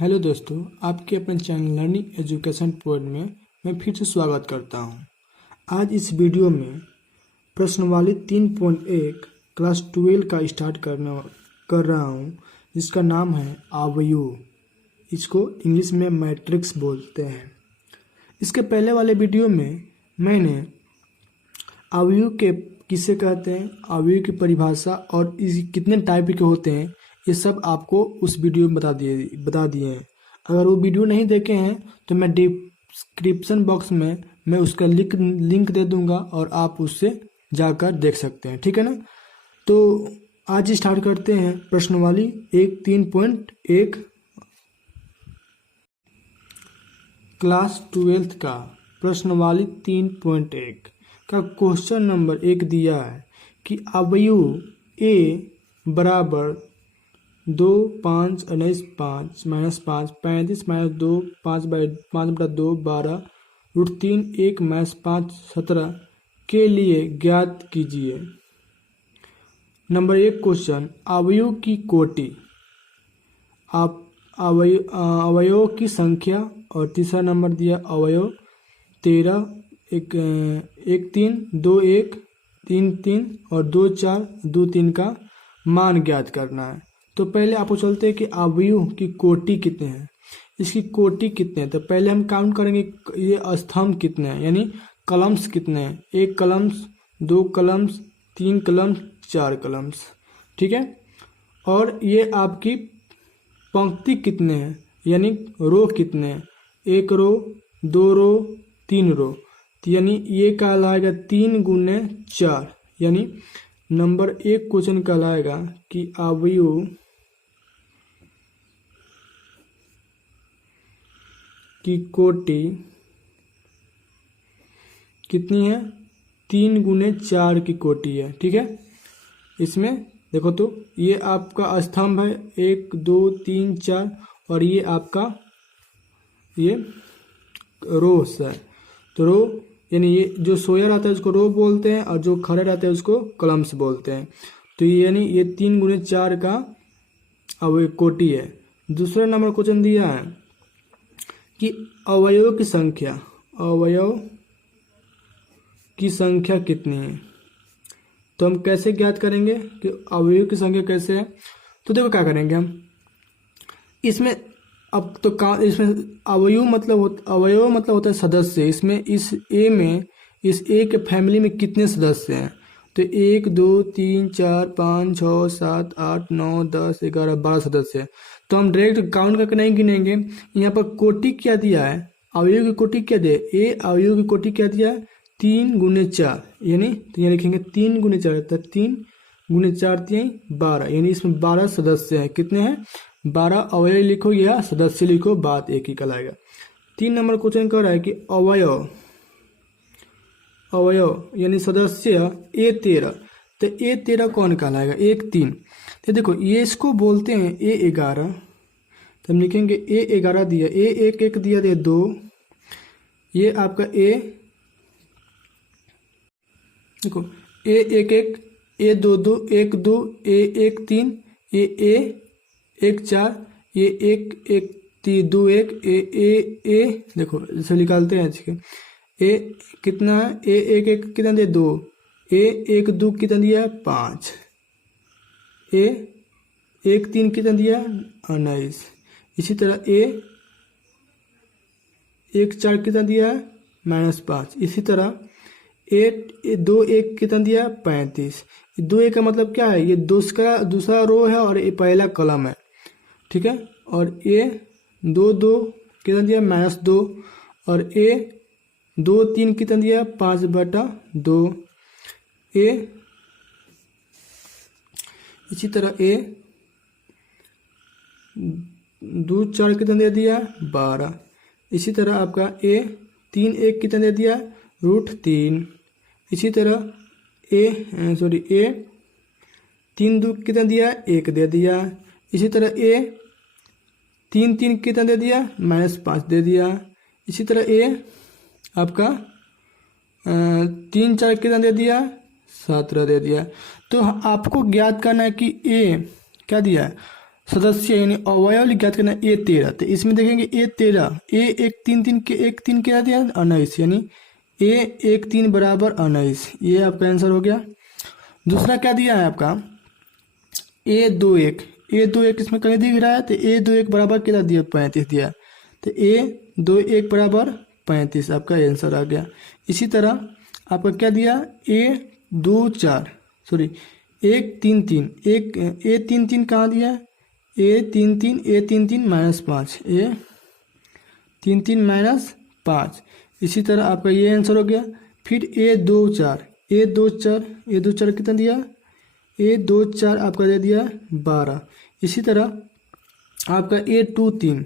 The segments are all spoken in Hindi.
हेलो दोस्तों, आपके अपने चैनल लर्निंग एजुकेशन पॉइंट में मैं फिर से स्वागत करता हूं। आज इस वीडियो में प्रश्नवाली 3.1 क्लास 12 का स्टार्ट कर रहा हूं, जिसका नाम है अवयव। इसको इंग्लिश में मैट्रिक्स बोलते हैं। इसके पहले वाले वीडियो में मैंने अवयव के किसे कहते हैं, अवयव की परिभाषा और इस कितने टाइप के होते हैं, ये सब आपको उस वीडियो में बता दिए हैं। अगर वो वीडियो नहीं देखे हैं तो मैं डिस्क्रिप्शन बॉक्स में मैं उसका लिंक दे दूंगा और आप उससे जाकर देख सकते हैं, ठीक है ना। तो आज स्टार्ट करते हैं प्रश्नवाली 3.1 क्लास 12 का प्रश्नवाली 3.1 का क्वेश्चन नंबर 1 दिया है कि अवयव a बराबर 2 5 19 5 -5 35 -2 5/2 12 √3 1 -5 17 के लिए ज्ञात कीजिए। नंबर 1 क्वेश्चन, अवयव की कोटि, आप अवयव की संख्या, और तीसरा नंबर दिया अवयव 13 1 3 2 1 3 3 और 2 4 2 3 का मान ज्ञात करना है। तो पहले आपको चलते हैं कि अवयव की कोटि कितने हैं, इसकी कोटि कितने हैं। तो पहले हम काउंट करेंगे ये स्तंभ कितने हैं, यानी कलम्स कितने हैं। 1 कलम्स, 2 कलम्स, 3 कलम्स, 4 कलम्स, ठीक है। और ये आपकी पंक्ति कितने हैं, यानी रो कितने हैं। 1 रो, 2 रो, 3 रो, यानी ये कहलाएगा 3 गुने 4, यानी नंबर 1 क्वेश्चन कहलाएगा कि अवयव की कोटि कितनी है, 3 गुने 4 की कोटि है, ठीक है। इसमें देखो तो ये आपका स्तंभ है 1 2 3 4, और ये आपका ये रो है। तो रो यानी ये जो सोया रहता है उसको रो बोलते हैं, और जो खड़े रहते हैं उसको कलम्स बोलते हैं। तो ये यानी ये 3 गुने 4 का अवयव कोटि है। दूसरा नंबर क्वेश्चन दिया है कि अवयव की संख्या, अवयव की संख्या कितनी है। तो हम कैसे ज्ञात करेंगे कि अवयव की संख्या कैसे है। तो देखो क्या करेंगे हम इसमें, अब तो इसमें अवयव मतलब होता है सदस्य। इसमें इस ए के फैमिली में कितने सदस्य हैं। तो 1 2 3 4 5 6 7 8 9 10 11 12 सदस्य हैं। तो हम डायरेक्ट काउंट करके नहीं गिनेंगे। यहाँ पर कोटि क्या दिया है, अवयव की कोटि क्या दिया है, ए अवयव की कोटि क्या दिया है 3 गुने 4, यानी तो यहाँ लिखेंगे 3 गुने 4, तो 3 गुने 4 3 12, यानी इसमें 12 सदस्य हैं। कितने हैं, 12 अवयव लिखो या सदस्य लिखो, बात एक ही कहलाएगा। 3 नंबर क्वेश्चन कह रहा है कि अवयव यानी सदस्य A13, तो A13 कौन कहलाएगा, 1 3। तो देखो ये इसको बोलते हैं A11, तो हम लिखेंगे A11 दिया, A11 दिया 2, ये आपका देखो A11 A22 1 2 A13 A1 4, ये 1 1 3 2 1 ए देखो इसे निकालते हैं। ठीक है, ए कितना है, A1 1 कितना दिया 2, A1 2 कितना दिया 5, A1 3 कितना दिया 19, इसी तरह A1 4 कितना दिया -5, इसी तरह 2 1 कितना दिया 35। 2 1 का मतलब क्या है, ये दूसरा रो है और ये पहला कॉलम है, ठीक है। और A2 2 कितना दिया -2, और A2 3 कितना दिया 5/2, इसी तरह A2 4 कितना दे दिया 12, इसी तरह आपका A3 1 कितना दे दिया √3, इसी तरह A3 2 कितना दिया 1 दे दिया, इसी तरह A3 3 कितना दे दिया -5 दे दिया, इसी तरह आपका 3 4 कितना दे दिया 17 दे दिया। तो आपको ज्ञात करना है कि क्या दिया है, सदस्य यानी अवयव ज्ञात करना ए 13। तो इसमें देखेंगे ए 13 ए 1 3 3 के 1 3 क्या दिया 19 यानी ए 1 3 बराबर 19, ये आपका आंसर हो गया। दूसरा क्या दिया है आपका ए 2 1 इसमें कहीं दिख रहा है तो ए 2 1 बराबर कितना दिया 35 दिया, तो ए 2 1 बराबर 35 आपका आंसर आ गया। इसी तरह आपका क्या दिया ए 2 4 सॉरी 1 3 3 एक ए 3 3 कहाँ दिया ए 3 3 -5 ए 3 3 -5। इसी तरह आपका ये आंसर हो गया। फिर ए 2 4 कितना दिया ए 2 4 आपका दे दिया 12। इसी तरह आपका ए 2 3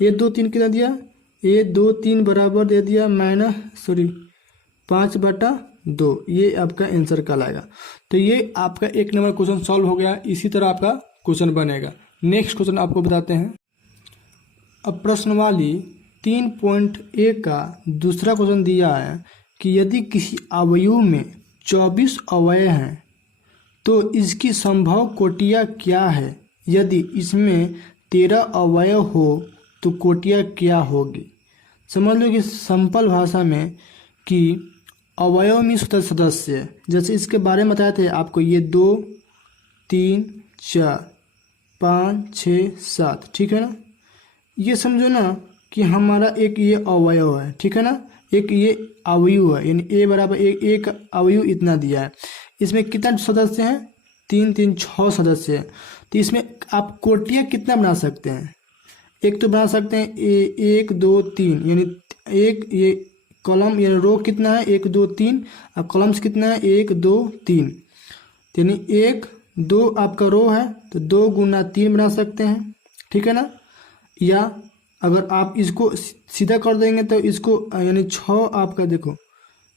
कितना दिया ए 2 3 बराबर दे दिया -5/2, ये आपका आंसर कहलाएगा। तो ये आपका 1 नंबर क्वेश्चन सॉल्व हो गया। इसी तरह आपका क्वेश्चन बनेगा। नेक्स्ट क्वेश्चन आपको बताते हैं। अब प्रश्नवाली 3.1 का दूसरा क्वेश्चन दिया है कि यदि किसी अवयव में 24 अवयव हैं तो इसकी संभव कोटियाँ क्या है, यदि इसमें 13 अवयव हो तो कोटियाँ क्या होगी। समझ लो कि सिंपल भाषा में कि अवयव में सदस्य, जैसे इसके बारे में बताए थे आपको, ये 2 3 4 5 6 7, ठीक है ना। ये समझो ना कि हमारा एक ये अवयव है, ठीक है ना, एक ये अवयव है, यानी ए बराबर एक अवयव इतना दिया है। इसमें कितना सदस्य हैं 3 3 6 सदस्य हैं। तो इसमें आप कोटियाँ कितना बना सकते हैं, एक तो बना सकते हैं 1 2 3, यानी एक ये कॉलम यानी रो कितना है 1 2 3, अब कॉलम्स कितना है 1 2 3, यानी 1 2 आपका रो है तो 2 गुना 3 बना सकते हैं, ठीक है ना। या अगर आप इसको सीधा कर देंगे तो इसको यानी 6 आपका देखो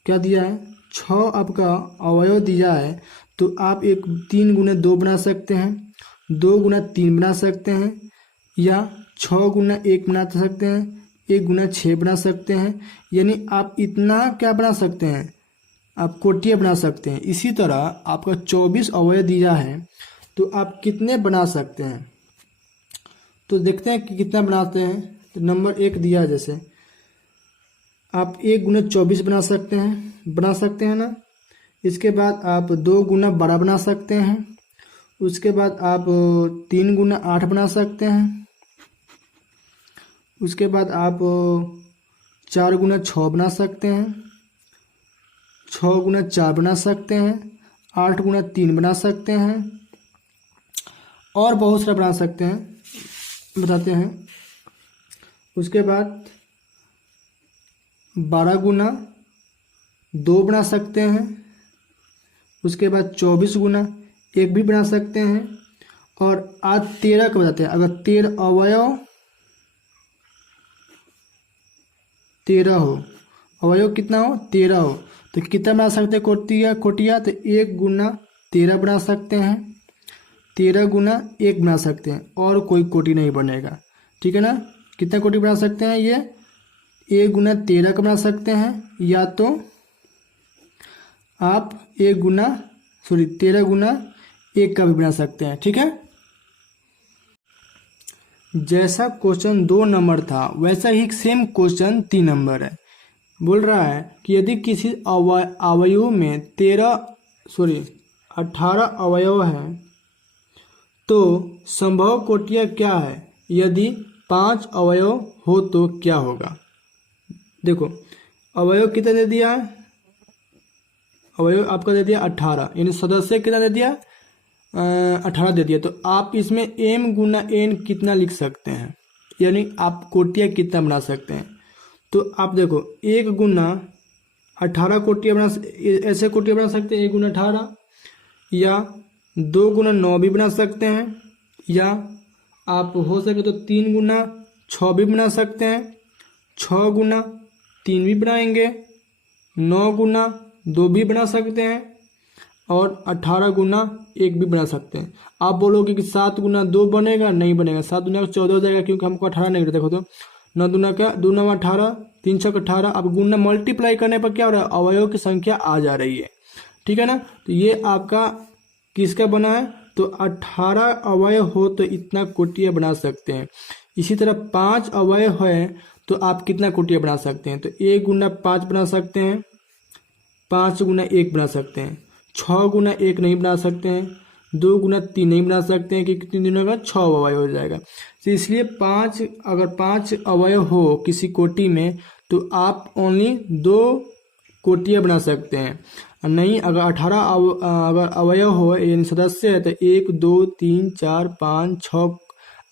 क्या दिया है 6 आपका अवयव दिया है, तो आप एक 3 गुना 2 बना सकते हैं, 2 गुना 3 बना सकते हैं, या 6 गुना 1 बना सकते हैं, 1 गुना 6 बना सकते हैं। यानी आप इतना क्या बना सकते हैं, आप कोटियाँ बना सकते हैं। इसी तरह आपका 24 अवयव दिया है तो आप कितने बना सकते हैं, तो देखते हैं कि कितना बनाते हैं। तो नंबर 1 दिया है, जैसे आप 1 गुना 24 बना सकते हैं ना। इसके बाद आप 2 गुना 12 बना सकते हैं। उसके बाद आप 3 गुना 8 बना सकते हैं। उसके बाद आप 4 गुना 6 बना सकते हैं, 6 गुना 4 बना सकते हैं, 8 गुना 3 बना सकते हैं, और बहुत सारा बना सकते हैं, बताते हैं। उसके बाद 12 गुना 2 बना सकते हैं। उसके बाद 24 गुना 1 भी बना सकते हैं। और आज 13 का बताते हैं। अगर 13 अवयव 13 हो, अवयव कितना हो 13 हो, तो कितना बना सकते हैं कोटियाँ तो 1 गुना 13 बना सकते हैं, 13 गुना 1 बना सकते हैं, और कोई कोटि नहीं बनेगा, ठीक है ना। कितना कोटि बना सकते हैं, ये 1 गुना 13 का बना सकते हैं, या तो आप 13 गुना 1 का भी बना सकते हैं, ठीक है। जैसा क्वेश्चन 2 नंबर था वैसा ही सेम क्वेश्चन 3 नंबर है। बोल रहा है कि यदि किसी अवयव में 18 अवयव हैं तो संभव कोटियाँ क्या है, यदि 5 अवयव हो तो क्या होगा। देखो अवयव कितना दे दिया है, अवयव आपका दे दिया 18, यानी सदस्य कितना दे दिया 18 दे दिया। तो आप इसमें m गुना n कितना लिख सकते हैं, यानी आप कोटियाँ कितना बना सकते हैं। तो आप देखो 1 गुना 18 कोटियाँ ऐसे कोटियाँ बना सकते हैं, 1 गुना 18, या 2 गुना 9 भी बना सकते हैं, या आप हो सके तो 3 गुना 6 भी बना सकते हैं, 6 गुना 3 भी बनाएंगे, 9 गुना 2 भी बना सकते हैं, और 18 गुना 1 भी बना सकते हैं। आप बोलोगे कि 7 गुना 2 बनेगा, नहीं बनेगा, 7 गुना 14 हो जाएगा, क्योंकि हमको 18 नहीं देखो तो 9 दूना क्या 2 9 18, 3 6 18। अब गुना मल्टीप्लाई करने पर क्या हो रहा है, अवयव की संख्या आ जा रही है, ठीक है ना। तो ये आपका किसका बना है, तो तो 18 अवयव हो तो इतना कोटियाँ बना सकते हैं। इसी तरह 5 अवयव है तो आप कितना कोटियाँ बना सकते हैं, तो 1 गुना 5 बना सकते हैं, 5 गुना 1 बना सकते हैं, 6 गुना 1 नहीं बना सकते हैं, 2 गुना 3 नहीं बना सकते हैं कि कितने दिनों का 6 अवयव हो जाएगा। तो इसलिए अगर 5 अवयव हो किसी कोटि में तो आप ओनली 2 कोटियाँ बना सकते हैं, और नहीं अगर 18 अगर अवयव हो यानी सदस्य है तो 1 2 3 4 5 6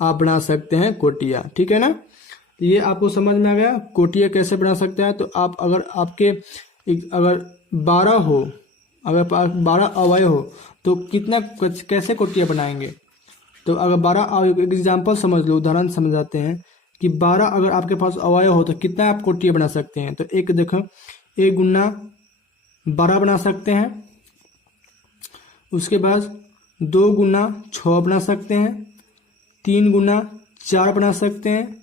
आप बना सकते हैं कोटियाँ। ठीक है ना, तो ये आपको समझ में आ गया कोटियाँ कैसे बना सकते हैं। तो आप अगर आपके अगर 12 हो, अगर 12 अवयव हो तो कितना कैसे कोटियाँ बनाएंगे। तो अगर 12 एग्जाम्पल समझ लो, उदाहरण समझाते हैं कि 12 अगर आपके पास अवयव हो तो कितना आप कोटियाँ बना सकते हैं। तो एक देखो 1 गुना 12 बना सकते हैं, उसके बाद 2 गुना 6 बना सकते हैं, 3 गुना 4 बना सकते हैं,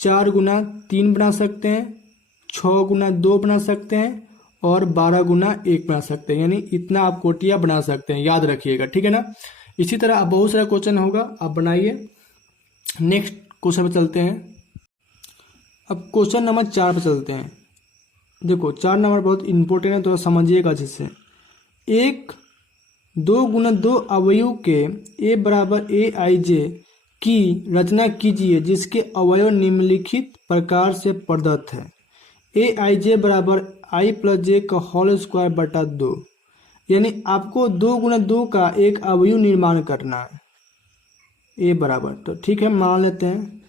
4 गुना 3 बना सकते हैं, 6 गुना 2 बना सकते हैं और 12 गुना 1 बना सकते हैं। यानी इतना आप कोटियाँ बना सकते हैं, याद रखिएगा। ठीक है ना, इसी तरह अब बहुत सारा क्वेश्चन होगा, आप बनाइए। नेक्स्ट क्वेश्चन पे चलते हैं। अब क्वेश्चन नंबर 4 पे चलते हैं। देखो 4 नंबर बहुत इंपॉर्टेंट है, तो समझिएगा अच्छे से। 2 गुना 2 अवयव के ए बराबर ए आई जे की रचना कीजिए जिसके अवयव निम्नलिखित प्रकार से प्रदत्त है। ए आई जे बराबर आई प्लस जे का होल स्क्वायर बटा 2। यानी आपको 2 गुना 2 का एक अवयव निर्माण करना है। ए बराबर, तो ठीक है मान लेते हैं,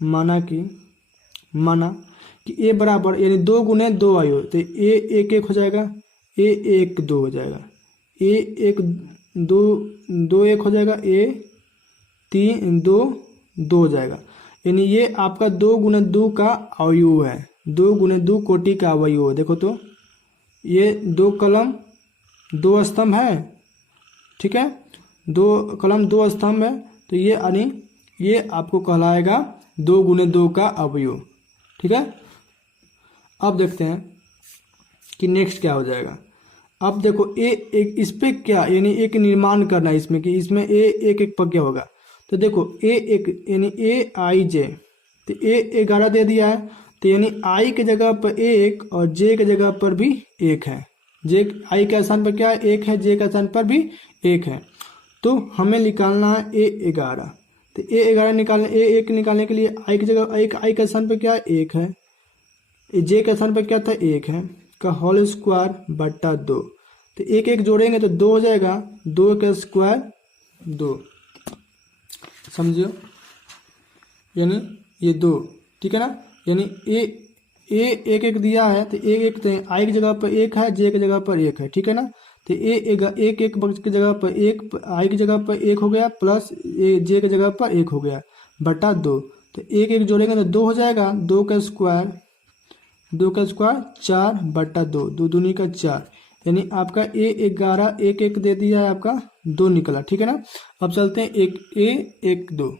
माना कि ए बराबर यानी 2 गुने 2 अवयव, तो ए 1 1 हो जाएगा, ए 1 2 हो जाएगा, ए 1 2 2 1 हो जाएगा, ए 3 2 2 हो जाएगा। यानी ये आपका 2 गुना 2 का अवयव है, 2 गुने 2 कोटि का अवयव है। देखो तो ये 2 कलम 2 स्तंभ है, ठीक है, 2 कलम 2 स्तंभ है, तो ये यानी ये आपको कहलाएगा 2 गुने 2 का अवयव। ठीक है, अब देखते हैं कि नेक्स्ट क्या हो जाएगा। अब देखो ए एक इस पे क्या यानी एक निर्माण करना है इसमें, कि इसमें ए 1 1 पर क्या होगा। तो देखो ए 1 यानी ए आई जे, तो ए 11 दे दिया है, तो यानी आई के जगह पर 1 और जे के जगह पर भी 1 है। जे आई के स्थान पर क्या है 1 है, जे के स्थान पर भी 1 है। तो हमें निकालना है ए 11, तो ए 11 निकालने ए 1 निकालने के लिए आई की जगह एक आई के स्थान पर क्या है 1 है, जे के स्थान पर क्या था 1 है का होल स्क्वायर बटा 2। तो 1 1 जोड़ेंगे तो 2 हो जाएगा, 2 का स्क्वायर 2, समझियो, यानी ये 2। ठीक है ना, यानी ए 1 1 दिया है, तो ए 1 तो आई की जगह पर 1 है, जे की जगह पर 1 है। ठीक है ना, तो ए 1 1 की जगह पर 1 आई की जगह पर 1 हो गया, प्लस जे की जगह पर 1 हो गया बटा 2। तो 1 1 जोड़ेंगे तो 2 हो जाएगा, 2 का स्क्वायर 4 बटा 2, 2 दूनी का 4, यानी आपका ए 11 1 1 दे दिया है, आपका 2 निकला। ठीक है ना, अब चलते हैं ए 1 2।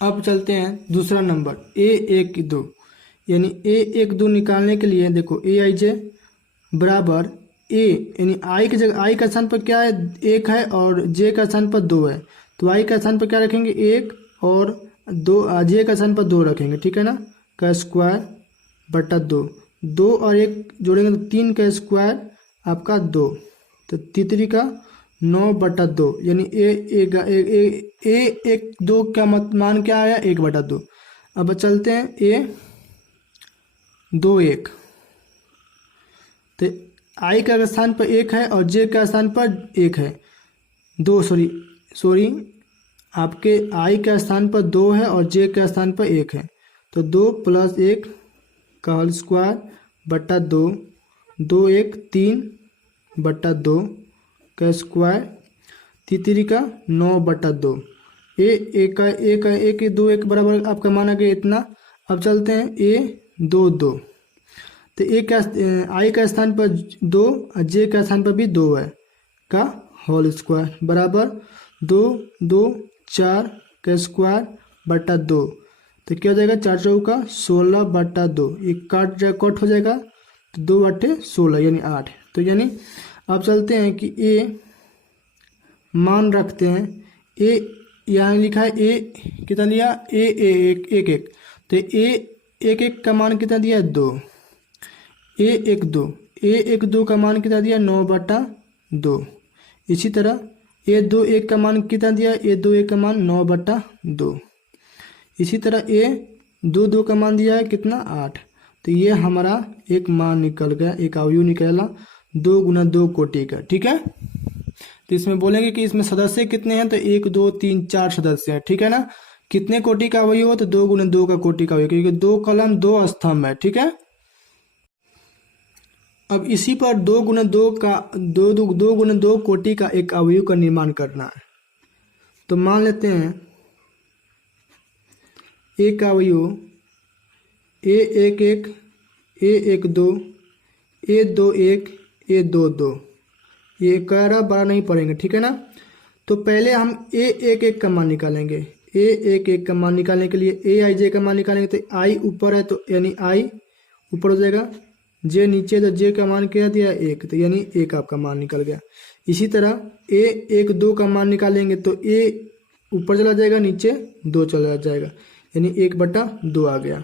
अब चलते हैं दूसरा नंबर ए 1 2, यानी ए 1 2 निकालने के लिए देखो ए आई जे बराबर ए यानी आई की जगह आई का स्थान पर क्या है 1 है और जे का स्थान पर 2 है, तो आई का स्थान पर क्या रखेंगे 1 और 2, जे का स्थान पर 2 रखेंगे। ठीक है ना, का स्क्वायर बटा 2, 2 और 1 जोड़ेंगे तो 3 का स्क्वायर आपका 2, तो तीसरी का 9 बटा 2, यानी ए 1 2 का मान क्या आया 1 बटा 2। अब चलते हैं ए 2 1, तो आई का स्थान पर 1 है और जे का स्थान पर 1 है, 2 सॉरी आपके आई का स्थान पर 2 है और जे का स्थान पर 1 है, तो 2 प्लस 1 का होल स्क्वायर बटा 2, 2 1 3 बटा 2 का स्क्वायर, तीसरी का 9 बटा 2, ए 1 2 1 बराबर आपका माना गया इतना। अब चलते हैं ए 2 2, तो ए का आई का स्थान पर 2 और जे का स्थान पर भी 2 है का होल स्क्वायर बराबर 2 2 4 का स्क्वायर बटा 2, तो क्या हो जाएगा 4 चौका 16 बटा 2, ये कट हो जाएगा, तो 2 8 16 यानी 8। तो यानी अब चलते हैं कि ए मान रखते हैं। ए यहाँ लिखा है ए कितना लिया, ए एक एक एक, तो ए एक एक का मान कितना दिया, 2। ए एक दो का मान कितना दिया, 9/2। इसी तरह ए 2 1 का मान कितना दिया, ए 2 1 का मान 9/2। इसी तरह ए 2 2 का मान दिया है कितना, 8। तो ये हमारा एक मान निकल गया, एक अवयव निकला 2 गुना 2 कोटि का। ठीक है, तो इसमें बोलेंगे कि इसमें सदस्य कितने हैं, तो 1 2 3 4 सदस्य हैं। ठीक है ना, कितने कोटि का अवयव हो, तो 2 गुना 2 का कोटि का अवयव, क्योंकि 2 कलम 2 स्तंभ है। ठीक है, अब इसी पर 2 गुना 2 का 2 गुना 2 कोटि का एक अवयव का निर्माण करना है। तो मान लेते हैं एक अवयव ए 1 1 ए 1 2 ए 2 1 ए 2 2, ये 11 12 नहीं पढ़ेंगे। ठीक है ना, तो पहले हम ए 1 1 का मान निकालेंगे। ए 1 1 का मान निकालने के लिए ए आई जे का मान निकालेंगे, तो आई ऊपर है तो यानी आई ऊपर हो जाएगा, जे नीचे, तो जे का मान क्या दिया, 1, तो यानी 1 आपका मान निकल गया। इसी तरह ए 1 2 का मान निकालेंगे तो ए ऊपर चला जाएगा, नीचे 2 चला जाएगा, यानी 1/2 आ गया।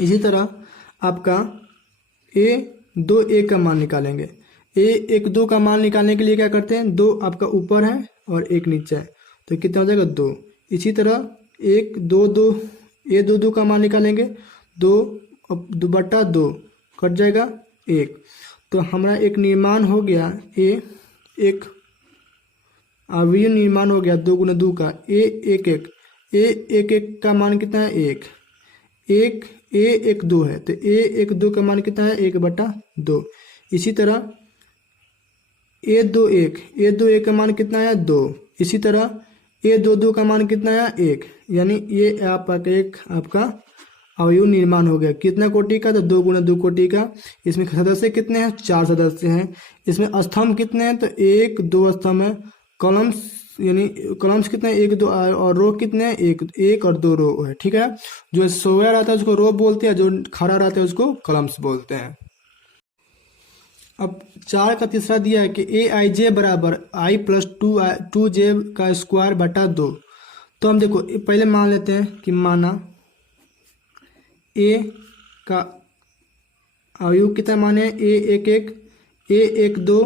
इसी तरह आपका ए 2 1 का मान निकालेंगे। ए 1 2 का मान निकालने के लिए क्या करते हैं, 2 आपका ऊपर है और 1 नीचे है, तो कितना हो जाएगा, 2। इसी तरह 1 2 2 ए 2 2 का मान निकालेंगे, 2/2 कट जाएगा 1। तो हमारा एक निर्माण हो गया, एक अवयव निर्माण हो गया 2 गुना 2 का। ए 1 1 ए 1 1 का मान कितना है, 1 1 ए 1 2 है, तो ए 1 2 का मान कितना है, 1/2। इसी तरह ए 2 1 का मान कितना है, 2। इसी तरह ए 2 2 का मान कितना है, 1, यानी ये आपका अवयव निर्माण हो गया। कितना कोटि का, तो 2 गुना 2 कोटि का। इसमें सदस्य कितने हैं, 4 सदस्य हैं। इसमें स्तंभ कितने हैं, तो 1 2 स्तंभ है। कॉलम्स यानी कॉलम्स कितने हैं, 1 2, और रो कितने हैं, 1 और 2 रो है। ठीक है, जो सोया रहता है उसको रो बोलते हैं, जो खड़ा रहता है उसको कॉलम्स बोलते हैं। अब 4 का तीसरा दिया है कि ए आई जे बराबर आई प्लस 2 जे का स्क्वायर बटा 2। तो हम देखो पहले मान लेते हैं कि माना ए का अवयव कितना माने, ए 1 1 ए 1 2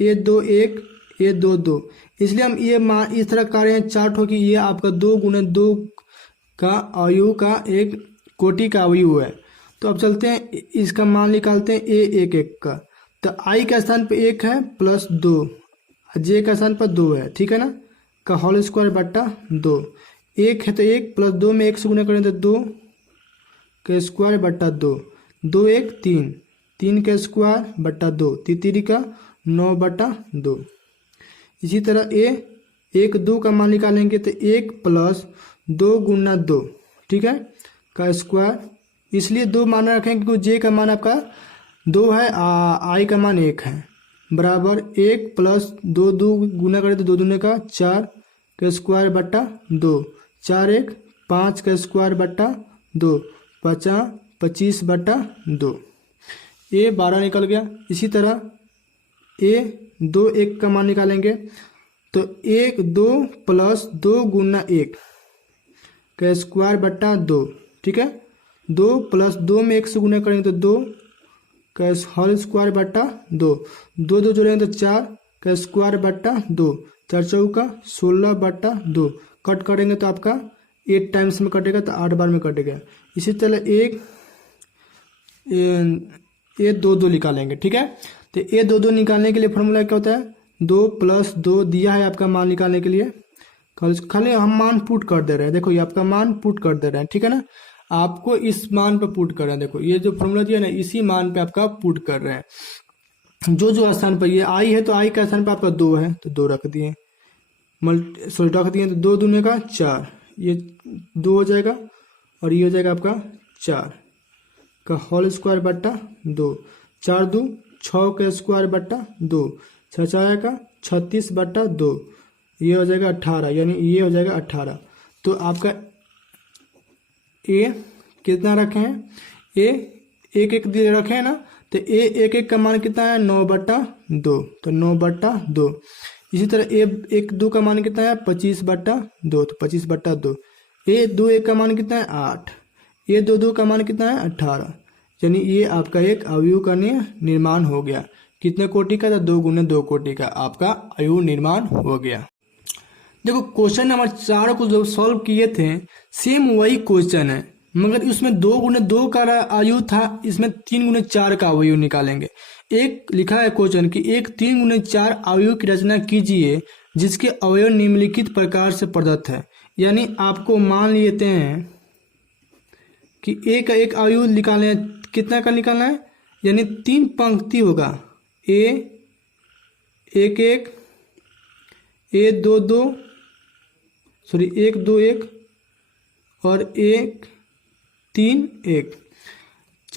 ए 2 1 ए 2 2, इसलिए हम ये मान इस तरह कर रहे हैं चार्ट हो कि ये आपका 2 गुना 2 का अवयव का एक कोटि का अवयव है। तो अब चलते हैं इसका मान निकालते हैं ए 1 1 का। तो आई का स्थान पे 1 है प्लस 2, जे का स्थान पर 2 है। ठीक है ना, का होल स्क्वायर बटा 2। 1 है तो 1 प्लस 2 में 1 से गुना करें तो 2 का स्क्वायर बटा 2, 2 1 3, 3 का स्क्वायर बटा 2, 3 का 9/2। इसी तरह ए 1 2 का मान निकालेंगे तो 1 प्लस 2 गुना 2, ठीक है, का स्क्वायर। इसलिए 2 मान रखेंगे क्योंकि जे का मान आपका 2 है, आई का मान 1 है, बराबर 1 प्लस 2 2 गुना करें तो 2 दूने का 4 का स्क्वायर बटा 2, 4 1 5 का स्क्वायर बटा 2, 50 25/2। ए 12 निकल गया। इसी तरह ए 2 1 का मान निकालेंगे तो 1 2 प्लस 2 गुना 1 का स्क्वायर बटा 2, ठीक है, 2 प्लस 2 में 1 से गुना करेंगे तो 2 का होल स्क्वायर बटा 2, 2 2 जोड़ेंगे तो 4 का स्क्वायर बटा 2, 4 चौका 16/2। कट करेंगे तो आपका 8 टाइम्स में कटेगा तो 8 बार में कटेगा। इसी तरह ए 2 2 निकालेंगे, ठीक है। तो ए 2 2 निकालने के लिए फॉर्मूला क्या होता है, 2 प्लस 2 दिया है आपका मान निकालने के लिए, खाली हम मान पुट कर दे रहे हैं। देखो ये आपका मान पुट कर दे रहे हैं, ठीक है ना, आपको इस मान पे पुट कर रहे हैं। देखो ये जो फॉर्मूला दिया ना, इसी मान पे आपका पुट कर रहे हैं। जो स्थान पर ये आई है तो आई का स्थान पर आपका 2 है तो 2 रख दिए, रख दिए तो 2 दूने का 4, ये 2 हो जाएगा और ये हो जाएगा आपका 4 का होल स्क्वायर बट्टा 2, 4 2 6 का स्क्वायर बट्टा 2, 6 4 का 36/2, ये हो जाएगा 18, यानी ये हो जाएगा 18। तो आपका ए कितना रखे हैं, ए 1 1 दिए रखे हैं ना, तो ए 1 1 का मान कितना है 9/2, तो 9/2। इसी तरह ए एक दो का मान कितना है 25/2, तो 25/2। ए दो एक का मान कितना है 8। ए दो दो का मान कितना है 18। यानी ये आपका एक अवयव का निर्माण हो गया। कितने कोटि का था 2 × 2 कोटि का आपका अवयव निर्माण हो गया। देखो क्वेश्चन नंबर 4 को जो सॉल्व किए थे सेम वही क्वेश्चन है, मगर उसमें 2 × 2 का अवयव था, इसमें 3 × 4 का अवयव निकालेंगे। एक लिखा है क्वेश्चन कि एक 3 × 4 अवयव की रचना कीजिए जिसके अवयव निम्नलिखित प्रकार से प्रदत्त है। यानी आपको मान लेते हैं कि ए का एक अवयव निकालना है, कितना का निकालना है, यानी 3 पंक्ति होगा, ए 1 1, ए 2 2, सॉरी 1 2 1 और 1 3 1।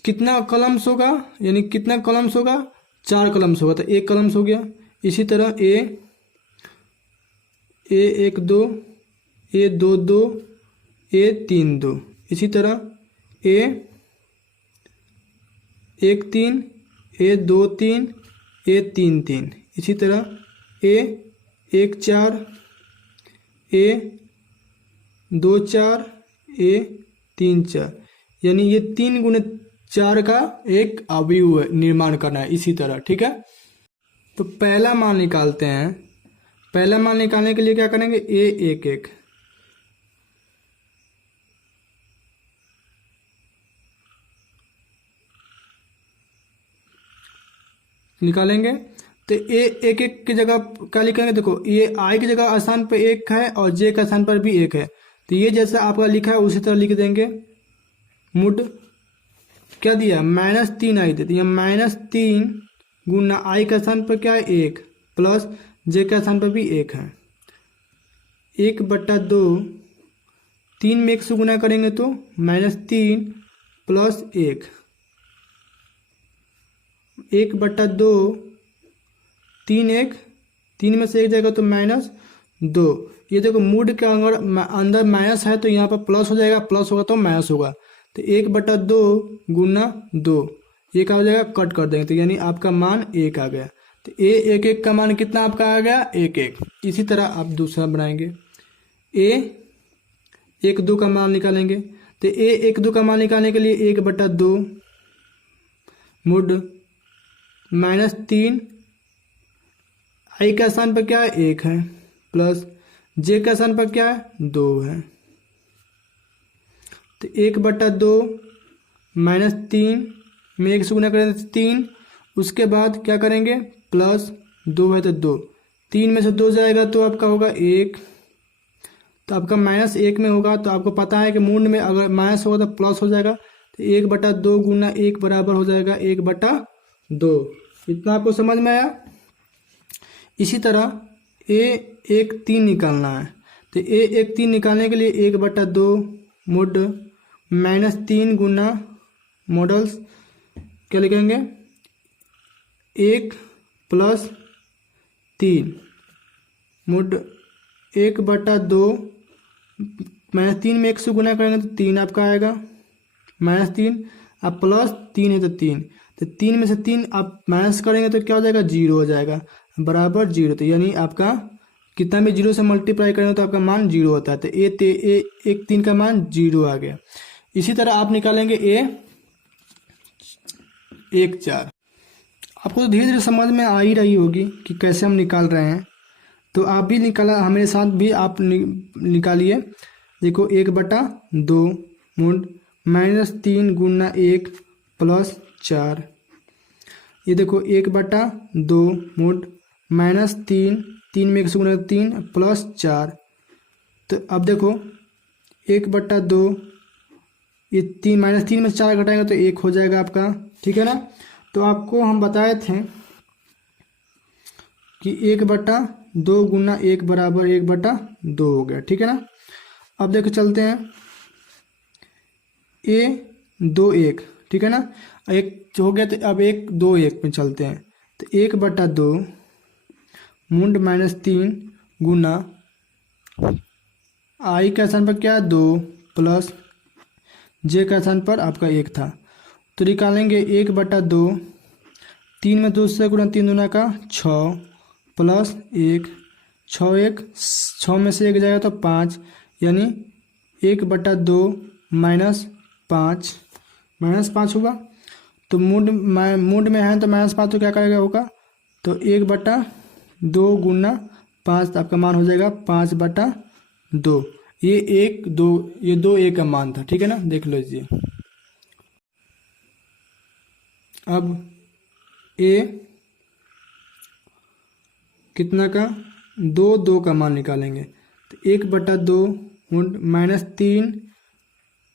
कितना कलम्स होगा, यानी कितना कलम्स होगा 4 कलम्स होगा, तो 1 कलम्स हो गया। इसी तरह ए 1 2, ए 2 2, ए 3 2। इसी तरह ए 1 3, ए 2 3, ए 3 3। इसी तरह ए 1 4, ए 2 4, ए 3 4। यानी ये 3 × 4 का एक अवयव निर्माण करना है इसी तरह, ठीक है। तो पहला मान निकालते हैं। पहला मान निकालने के लिए क्या करेंगे, ए 1 1 निकालेंगे। तो ए 1 1 की जगह क्या लिखेंगे, देखो ये आई की जगह स्थान पर 1 है और जे का स्थान पर भी 1 है, तो ये जैसा आपका लिखा है उसी तरह लिख देंगे। मुड क्या दिया -3 आई थी, तो ये -3 × आई का स्थान पर क्या है 1 प्लस जे का स्थान पर भी 1 है। 1/2, 3 में 1 से गुना करेंगे तो -3 प्लस 1, 1/2, 3 1, 3 में से 1 जाएगा तो -2। ये देखो मूड के अंदर माइनस है तो यहाँ पर प्लस हो जाएगा, प्लस होगा तो माइनस होगा, तो 1/2 × 2, ये क्या हो जाएगा कट कर देंगे, तो यानी आपका मान 1 आ गया। तो ए 1 1 का मान कितना आपका आ गया 1 1। इसी तरह आप दूसरा बनाएंगे, ए 1 2 का मान निकालेंगे। तो ए 1 2 का मान निकालने के लिए 1/2 मुड -3, आई का स्थान पर क्या है 1 है प्लस जे का स्थान पर क्या है 2 है, तो 1/2 -3 में 1 से गुना करेंगे तो 3, उसके बाद क्या करेंगे प्लस 2 है तो 2, 3 में से 2 जाएगा तो आपका होगा 1, तो आपका -1 में होगा। तो आपको पता है कि मूड में अगर माइनस होगा तो प्लस हो जाएगा, तो 1/2 × 1 बराबर हो जाएगा 1/2। इतना आपको समझ में आया। इसी तरह ए 1 3 निकालना है, तो ए 1 3 निकालने के लिए 1/2 मुड -3 × मॉडल्स क्या लिखेंगे 1 प्लस 3 मुड 1/2, -3 में 1 से गुना करेंगे तो 3 आपका आएगा, -3 अब प्लस 3 है तो 3, तो 3 में से 3 आप माइनस करेंगे तो क्या हो जाएगा 0 हो जाएगा बराबर 0। तो यानी आपका कितना भी 0 से मल्टीप्लाई करेंगे तो आपका मान 0 होता है, तो ए 1 3 का मान 0 आ गया। इसी तरह आप निकालेंगे ए 1 4। आपको तो धीरे धीरे समझ में आ ही रही होगी कि कैसे हम निकाल रहे हैं, तो आप भी निकाला हमारे साथ भी आप निकालिए। देखो 1/2 मुड -3 × 1 प्लस 4, ये देखो 1/2 मुड -3, 3 में 1 से गुना 3 प्लस 4, तो अब देखो 1/2, ये 3 -3 में 4 घटाएंगे तो 1 हो जाएगा आपका, ठीक है ना। तो आपको हम बताए थे कि 1/2 × 1 बराबर 1/2 हो गया, ठीक है ना। अब देखो चलते हैं ए 2 1, ठीक है ना, 1 हो गया, तो अब 1 2 1 में चलते हैं। तो 1/2 मुंड -3 गुना आई का स्थान पर क्या 2 प्लस जे का स्थान पर आपका 1 था, तो निकालेंगे 1/2, 3 में 2 से गुना 3 दूना का 6 प्लस 1 छः में से एक जाएगा तो 5, यानी 1/2 -5 होगा। तो मूड में है तो -5 तो क्या करेगा होगा, तो 1/2 गुना 5 आपका मान हो जाएगा 5/2। ये 2 A का मान था, ठीक है ना, देख लीजिए। अब A कितना का 2 का मान निकालेंगे, तो 1/2 -3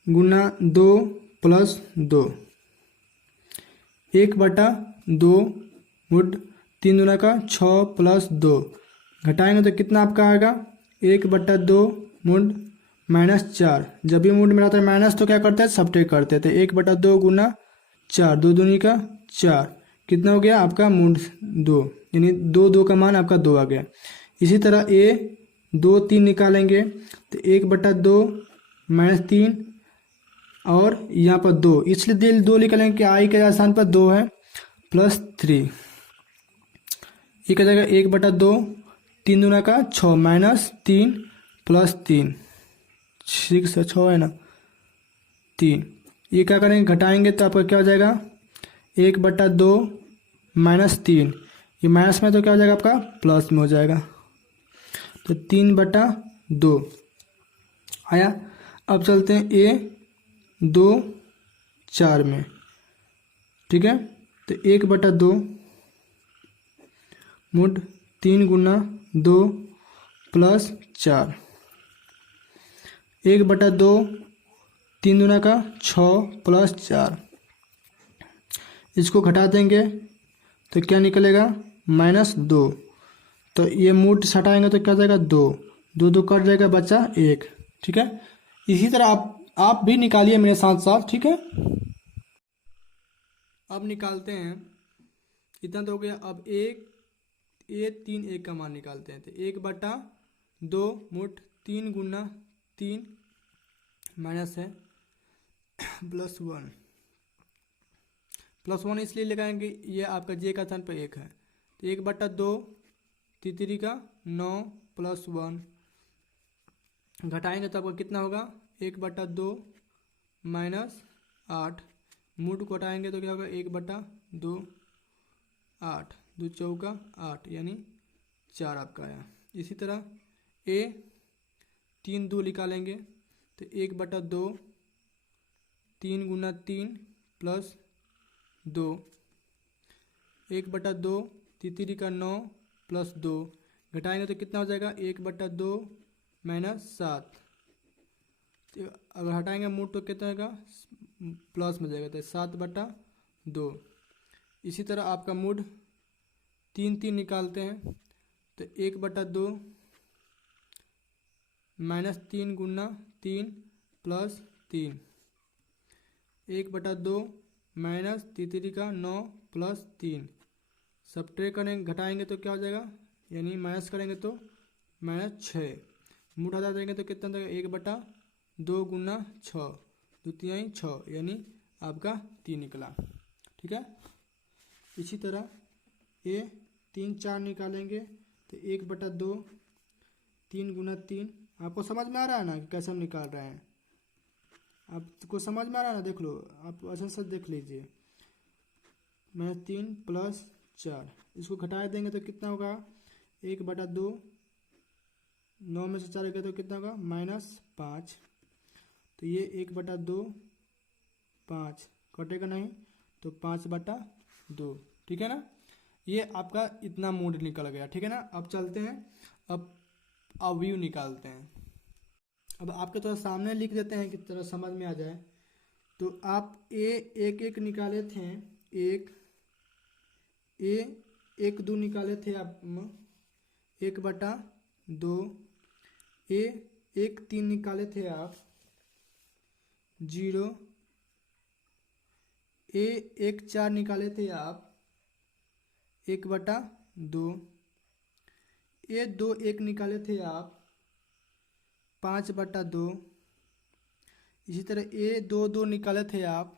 गुना 2 + 2, 1/2 मुड 3 दूना का 6 + 2, घटाएंगे तो कितना आपका आएगा 1/2 मुड -4। जब भी मूड में रहता है माइनस तो क्या करते हैं, सब्ट्रैक्ट करते हैं। तो 1/2 गुना 4, 2 दूनी का 4, कितना हो गया आपका मूड 2, यानी 2 का मान आपका 2 आ गया। इसी तरह A 2 3 निकालेंगे तो 1/2 -3 और यहाँ पर 2, इसलिए दिल 2 निकालेंगे कि आई के स्थान पर 2 है, +3, ये क्या जाएगा 1/2, 3 दूना का 6 -3 +3, 6 है ना 3, ये क्या करेंगे घटाएंगे तो आपका क्या हो जाएगा 1/2 -3, ये माइनस में तो क्या हो जाएगा आपका प्लस में हो जाएगा, तो 3/2 आया। अब चलते हैं A 2 4 में, ठीक है। तो 1/2 मुड 3 गुना 2 + 4, 1/2 3 दूना का 6 + 4, इसको घटा देंगे तो क्या निकलेगा -2। तो ये मूड हटाएंगे तो क्या हो जाएगा 2 2 कट जाएगा, बचा 1, ठीक है। इसी तरह आप भी निकालिए मेरे साथ साथ, ठीक है। अब निकालते हैं, इतना तो हो गया। अब 3 1 का मान निकालते हैं। तो 1/2 मुठ 3 गुना 3 माइनस है +1, +1 इसलिए लगाएंगे ये आपका J का स्थान पर 1 है। तो 1/2 3 का 9 +1, घटाएंगे तो आपका कितना होगा 1/2 -8, मूड को हटाएंगे तो क्या होगा 1/2 8, 2 चौका 8, यानी 4 आपका आया। इसी तरह A 3 2 निकालेंगे तो 1/2 3 गुना 3 +2, 1/2 3 का 9 +2, घटाएंगे तो कितना हो जाएगा 1/2 -7, अगर हटाएंगे मूड तो कितना होगा प्लस में जाएगा, तो 7/2। इसी तरह आपका मूड 3 3 निकालते हैं तो 1/2 -3 गुना 3 +3, 1/2 -3 का 9 +3, सब्ट्रैक्ट करेंगे घटाएंगे तो क्या हो जाएगा, यानी माइनस करेंगे तो -6, मूड हटा देंगे तो कितना देगा 1/2 गुना 6, 2 3 6, यानी आपका 3 निकला, ठीक है। इसी तरह A 3 4 निकालेंगे तो 1/2 3 गुना 3, आपको समझ में आ रहा है ना कि कैसे हम निकाल रहे हैं, आपको समझ में आ रहा है ना, देख लो आप अच्छा से देख लीजिए। -3 + 4, इसको घटा देंगे तो कितना होगा 1/2, 9 में से 4 गया तो कितना होगा -5, तो ये 1/2 5 कटेगा नहीं तो 5/2, ठीक है ना। ये आपका इतना मूड निकल गया, ठीक है ना। अब चलते हैं, अब अवयव निकालते हैं। अब आपके थोड़ा सामने लिख देते हैं कि तरह समझ में आ जाए। तो आप A 1 1 निकाले थे, 1 2 निकाले थे आप 1/2, A 1 3 निकाले थे आप 0, A 1 4 निकाले थे आप 1/2, A 2 1 निकाले थे आप 5/2, इसी तरह A 2 2 निकाले थे आप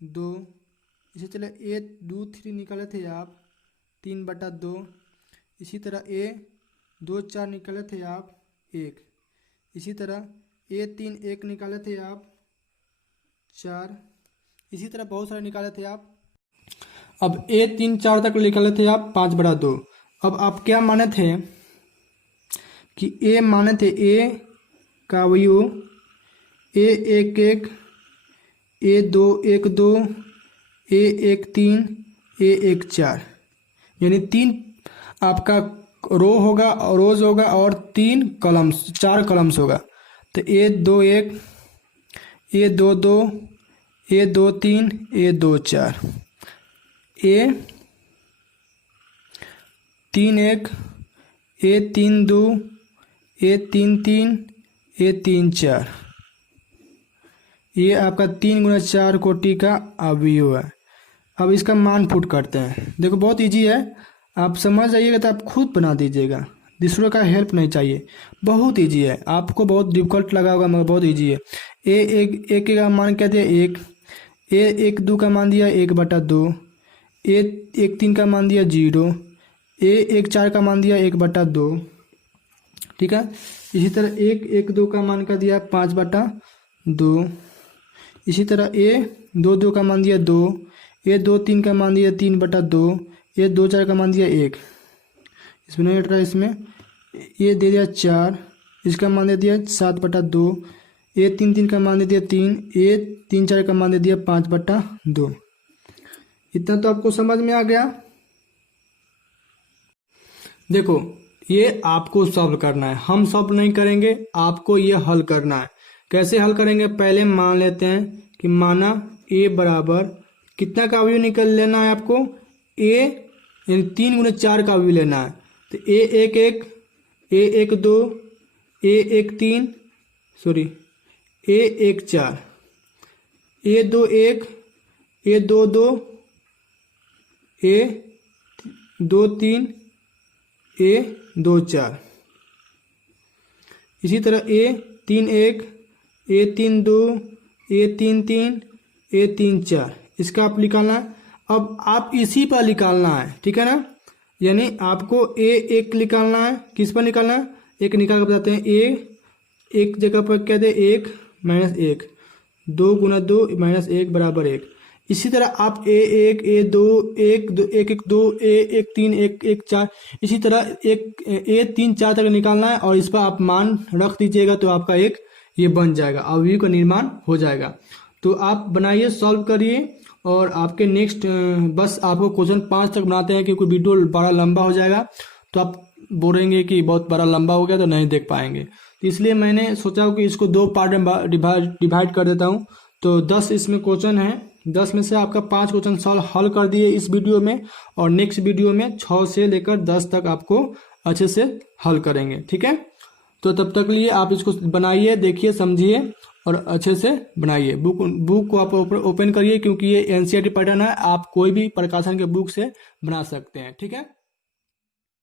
2, इसी तरह A 2 3 निकाले थे आप 3/2, इसी तरह ए 2 4 निकाले थे आप 1, इसी तरह ए 3 1 निकाले थे आप 4, इसी तरह बहुत सारे निकाले थे आप। अब ए 3 4 तक निकाले थे आप 5/2। अब आप क्या माने थे कि ए माने थे ए का अवयव ए 1 1, ए 2 1 2, ए 1 3, ए 1 4, यानी 3 आपका रो होगा और रोज होगा और 3 कॉलम्स 4 कॉलम्स होगा। तो ए 2 1, ए 2 2, ए 2 3, ए 2 4, ए 3 1, ए 3 2, ए 3 3, ए 3 4, ये आपका 3 गुना 4 कोटि का अवयव है। अब इसका मान पुट करते हैं। देखो बहुत इजी है, आप समझ जाइएगा तो आप खुद बना दीजिएगा, दूसरों का हेल्प नहीं चाहिए। बहुत इजी है, आपको बहुत डिफिकल्ट लगा होगा मगर बहुत इजी है। ए 1 का मान क्या दिया 1, ए 1 2 का मान दिया 1/2, ए 1 3 का मान दिया 0, ए 1 4 का मान दिया 1/2, ठीक है। इसी तरह 1 1 2 का मान का दिया 5/2, इसी तरह ए 2 2 का मान दिया 2, ए 2 3 का मान दिया 3/2, ए 2 4 का मान दिया 1, इसमें नहीं हट रहा, इसमें ये दे दिया 4, इसका मान दे दिया 7/2, ए 3 3 का मान दे दिया 3, ए 3 4 का मान दे दिया 5/2। इतना तो आपको समझ में आ गया। देखो ये आपको सॉल्व करना है, हम सॉल्व नहीं करेंगे, आपको ये हल करना है। कैसे हल करेंगे, पहले मान लेते हैं कि माना ए बराबर कितना का अवयव निकल लेना है आपको, ए यानी 3 गुना 4 का अवयव लेना है। तो ए 1 1, ए 1 2, ए 1 3, सॉरी ए 1 4, ए 2 1, ए 2 2, ए 2 3, ए 2 4, इसी तरह ए 3 1, ए 3 2, ए 3 3, ए 3 4, इसका आप निकालना है। अब आप इसी पर निकालना है, ठीक है ना, यानी आपको ए 1 निकालना है। किस पर निकालना है, एक निकाल कर बताते हैं। ए एक जगह पर क्या दे 1 -1, 2 गुना 2 -1 बराबर 1। इसी तरह आप ए 1 ए 2 1 2 1 1 2, ए 1 3 1 1 4, इसी तरह ए 3 4 तक निकालना है और इस पर आप मान रख दीजिएगा तो आपका एक ये बन जाएगा, अवयव का निर्माण हो जाएगा। तो आप बनाइए, सॉल्व करिए और आपके नेक्स्ट बस आपको क्वेश्चन 5 तक बनाते हैं क्योंकि वीडियो बड़ा लंबा हो जाएगा तो आप बोलेंगे कि बहुत बड़ा लंबा हो गया तो नहीं देख पाएंगे। तो इसलिए मैंने सोचा कि इसको 2 पार्ट में डिवाइड कर देता हूँ। तो 10 इसमें क्वेश्चन है, 10 में से आपका 5 क्वेश्चन सॉल्व हल कर दिए इस वीडियो में, और नेक्स्ट वीडियो में 6 से लेकर 10 तक आपको अच्छे से हल करेंगे, ठीक है। तो तब तक लिए आप इसको बनाइए, देखिए, समझिए और अच्छे से बनाइए। बुक को आप ओपन करिए क्योंकि ये एनसीईआरटी पैटर्न है, आप कोई भी प्रकाशन के बुक से बना सकते हैं, ठीक है।